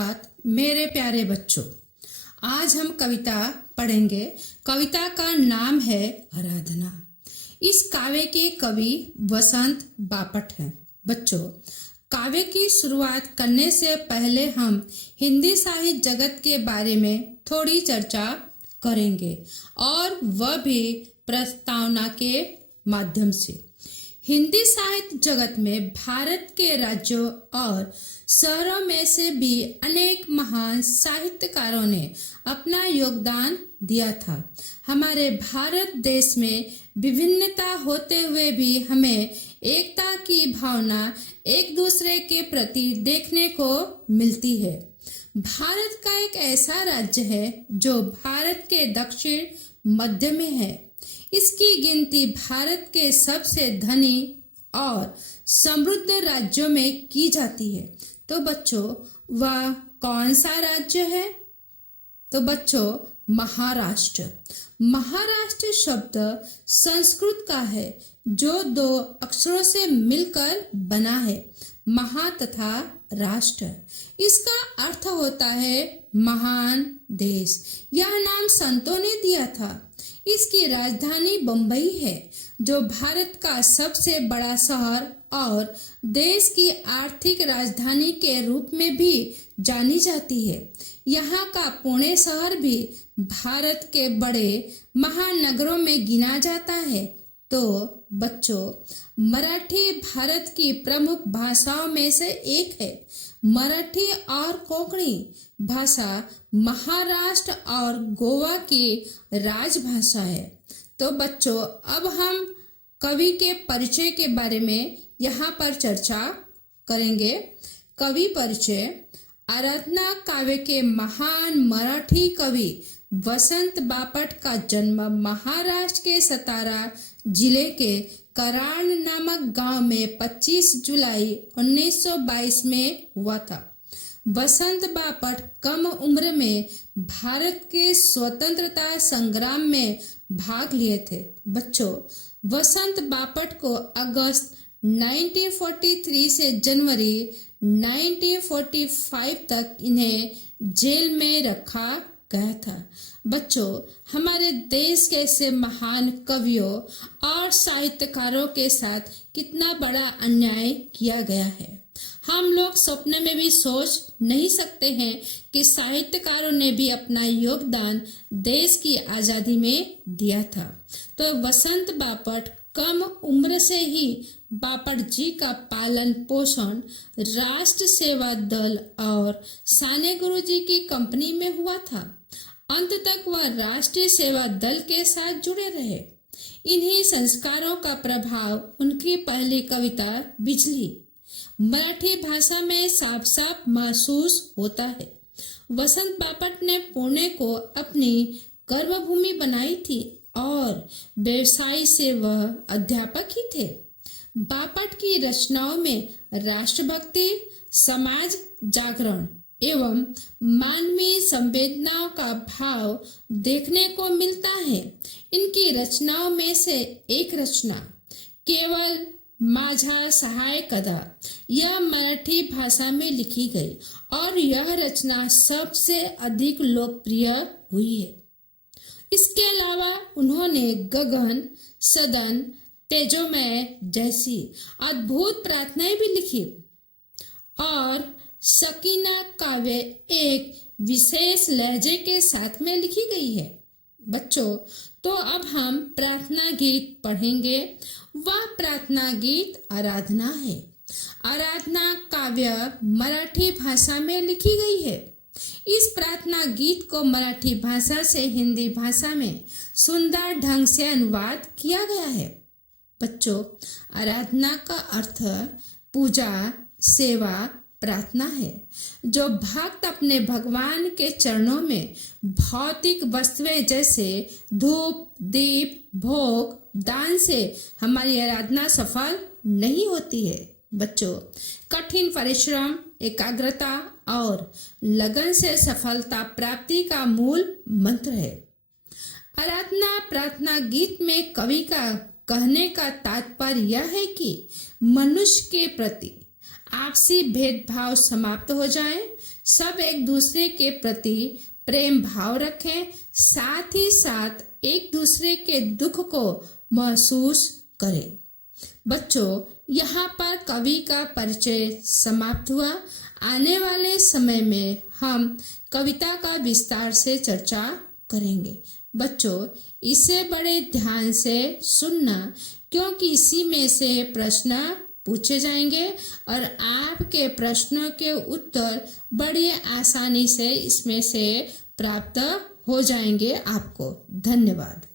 मेरे प्यारे बच्चों, आज हम कविता पढ़ेंगे। कविता का नाम है आराधना। इस काव्य के कवि वसंत बापट हैं। बच्चों, काव्य की शुरुआत करने से पहले हम हिंदी साहित्य जगत के बारे में थोड़ी चर्चा करेंगे, और वह भी प्रस्तावना के माध्यम से। हिंदी साहित्य जगत में भारत के राज्यों और शहरों में से भी अनेक महान साहित्यकारों ने अपना योगदान दिया था। हमारे भारत देश में विभिन्नता होते हुए भी हमें एकता की भावना एक दूसरे के प्रति देखने को मिलती है। भारत का एक ऐसा राज्य है जो भारत के दक्षिण मध्य में है। इसकी गिनती भारत के सबसे धनी और समृद्ध राज्यों में की जाती है। तो बच्चों, वह कौन सा राज्य है? तो बच्चों, महाराष्ट्र। महाराष्ट्र शब्द संस्कृत का है जो दो अक्षरों से मिलकर बना है, महा तथा राष्ट्र। इसका अर्थ होता है महान देश। यह नाम संतों ने दिया था। इसकी राजधानी बम्बई है, जो भारत का सबसे बड़ा शहर और देश की आर्थिक राजधानी के रूप में भी जानी जाती है। यहाँ का पुणे शहर भी भारत के बड़े महानगरों में गिना जाता है। तो बच्चों, मराठी भारत की प्रमुख भाषाओं में से एक है। मराठी और कोंकणी भाषा महाराष्ट्र और गोवा की राजभाषा है। तो बच्चों, अब हम कवि के परिचय के बारे में यहाँ पर चर्चा करेंगे। कवि परिचय। आराधना काव्य के महान मराठी कवि वसंत बापट का जन्म महाराष्ट्र के सतारा जिले के कराड नामक गांव में 25 जुलाई 1922 में हुआ था। वसंत बापट कम उम्र में भारत के स्वतंत्रता संग्राम में भाग लिए थे। बच्चों, वसंत बापट को अगस्त 1943 से जनवरी 1945 तक इन्हें जेल में रखा गया था। बच्चों, हमारे देश के ऐसे महान कवियों और साहित्यकारों के साथ कितना बड़ा अन्याय किया गया है। हम लोग सपने में भी सोच नहीं सकते हैं कि साहित्यकारों ने भी अपना योगदान देश की आज़ादी में दिया था। तो वसंत बापट कम उम्र से ही बापट जी का पालन पोषण राष्ट्र सेवा दल और साने गुरुजी की कंपनी में हुआ था। अंत तक वह राष्ट्रीय सेवा दल के साथ जुड़े रहे। इन्हीं संस्कारों का प्रभाव उनकी पहली कविता बिजली मराठी भाषा में साफ साफ महसूस होता है। वसंत बापट ने पुणे को अपनी कर्मभूमि बनाई थी और व्यवसाय से वह अध्यापक ही थे। बापट की रचनाओं में राष्ट्रभक्ति, समाज जागरण एवं मानवीय संवेदनाओं का भाव देखने को मिलता है। इनकी रचनाओं में से एक रचना केवल माझा सहाय कदा यह मराठी भाषा में लिखी गई और यह रचना सबसे अधिक लोकप्रिय हुई है। इसके अलावा उन्होंने गगन, सदन, तेजोमय जैसी अद्भुत प्रार्थनाएं भी लिखी और सकीना काव्य एक विशेष लहजे के साथ में लिखी गई है। बच्चों, तो अब हम प्रार्थना गीत पढ़ेंगे। वह प्रार्थना गीत आराधना है। आराधना काव्य मराठी भाषा में लिखी गई है। इस प्रार्थना गीत को मराठी भाषा से हिंदी भाषा में सुंदर ढंग से अनुवाद किया गया है। बच्चों, आराधना का अर्थ पूजा, सेवा, प्रार्थना है। जो भक्त अपने भगवान के चरणों में भौतिक वस्तुएं जैसे धूप, दीप, भोग, दान से हमारी आराधना सफल नहीं होती है। बच्चों, कठिन परिश्रम, एकाग्रता और लगन से सफलता प्राप्ति का मूल मंत्र है। आराधना प्रार्थना गीत में कवि का कहने का तात्पर्य यह है कि मनुष्य के प्रति आपसी भेदभाव समाप्त हो जाए, सब एक दूसरे के प्रति प्रेम भाव रखें, साथ ही साथ एक दूसरे के दुख को महसूस करें। बच्चों, यहाँ पर कवि का परिचय समाप्त हुआ। आने वाले समय में हम कविता का विस्तार से चर्चा करेंगे। बच्चों, इसे बड़े ध्यान से सुनना, क्योंकि इसी में से प्रश्न पूछे जाएंगे और आपके प्रश्नों के उत्तर बड़ी आसानी से इसमें से प्राप्त हो जाएंगे आपको। धन्यवाद।